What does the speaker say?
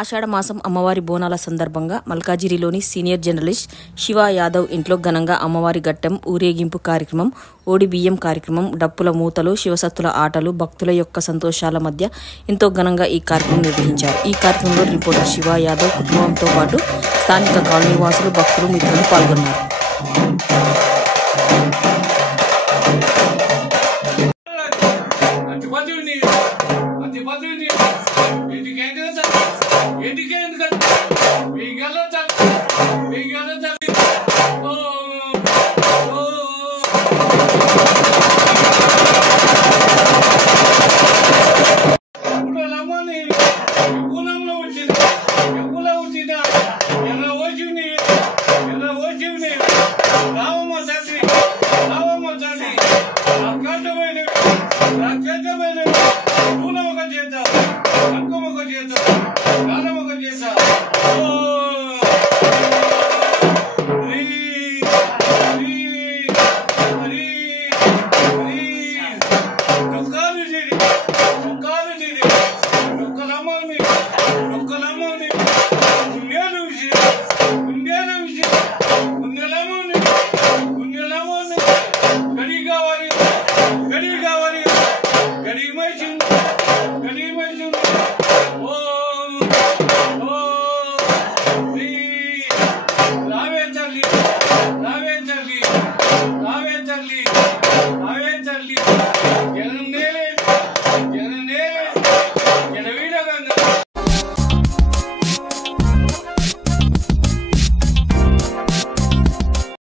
ఆషాఢ మాసం అమ్మవారి బోనాల సందర్భంగా మల్కాజిగిరిలోని సీనియర్ జర్నలిస్ట్ శివ యాదవ్ ఇంట్లో ఘనంగా అమ్మవారి ఘట్టం ఊరేగింపు కార్యక్రమం, ఓడి బియ్యం కార్యక్రమం, డప్పుల మూతలు, శివసత్తుల ఆటలు, భక్తుల యొక్క సంతోషాల మధ్య ఎంతో ఘనంగా ఈ కార్యక్రమం నిర్వహించారు. ఈ కార్యక్రమంలో రిపోర్టర్ శివ యాదవ్ కుటుంబంతో పాటు స్థానిక కాలనీవాసులు, భక్తులు, మిత్రులు పాల్గొన్నారు. రావే